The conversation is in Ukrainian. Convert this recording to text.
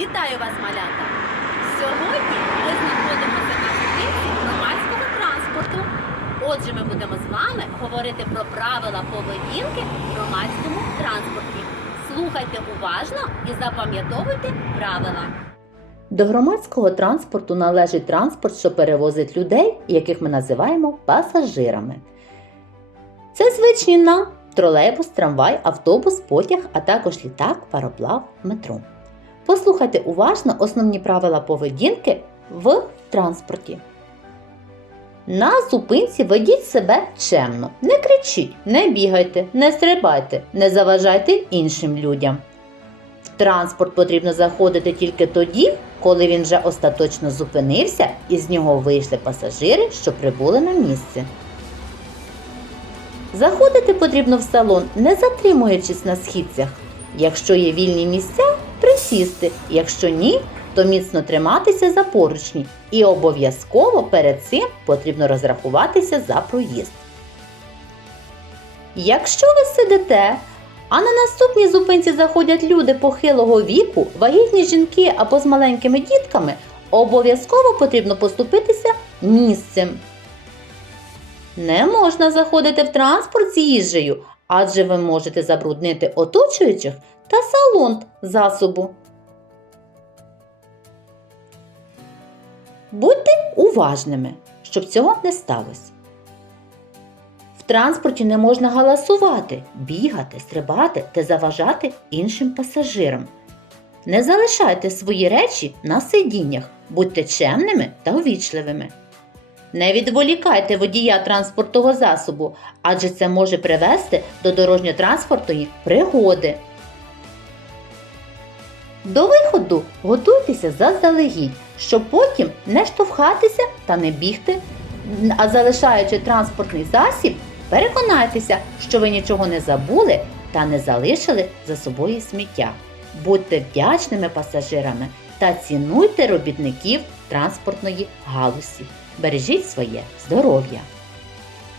Вітаю вас, малята! Сьогодні ми знаходимося на зупинці громадського транспорту. Отже, ми будемо з вами говорити про правила поведінки в громадському транспорті. Слухайте уважно і запам'ятовуйте правила. До громадського транспорту належить транспорт, що перевозить людей, яких ми називаємо пасажирами. Це звичні нам тролейбус, трамвай, автобус, потяг, а також літак, пароплав, метро. Послухайте уважно основні правила поведінки в транспорті. На зупинці ведіть себе чемно. Не кричіть, не бігайте, не стрибайте, не заважайте іншим людям. В транспорт потрібно заходити тільки тоді, коли він вже остаточно зупинився і з нього вийшли пасажири, що прибули на місце. Заходити потрібно в салон, не затримуючись на східцях. Якщо є вільні місця, присісти, якщо ні, то міцно триматися за поручні і обов'язково перед цим потрібно розрахуватися за проїзд. Якщо ви сидите, а на наступній зупинці заходять люди похилого віку, вагітні жінки або з маленькими дітками, обов'язково потрібно поступитися місцем. Не можна заходити в транспорт з їжею, адже ви можете забруднити оточуючих та салон засобу. Будьте уважними, щоб цього не сталося. В транспорті не можна галасувати, бігати, стрибати та заважати іншим пасажирам. Не залишайте свої речі на сидіннях, будьте чемними та увічливими. Не відволікайте водія транспортного засобу, адже це може привести до дорожньо-транспортної пригоди. До виходу готуйтеся заздалегідь, щоб потім не штовхатися та не бігти, а залишаючи транспортний засіб, переконайтеся, що ви нічого не забули та не залишили за собою сміття. Будьте вдячними пасажирами та цінуйте робітників транспортної галузі. Бережіть своє здоров'я!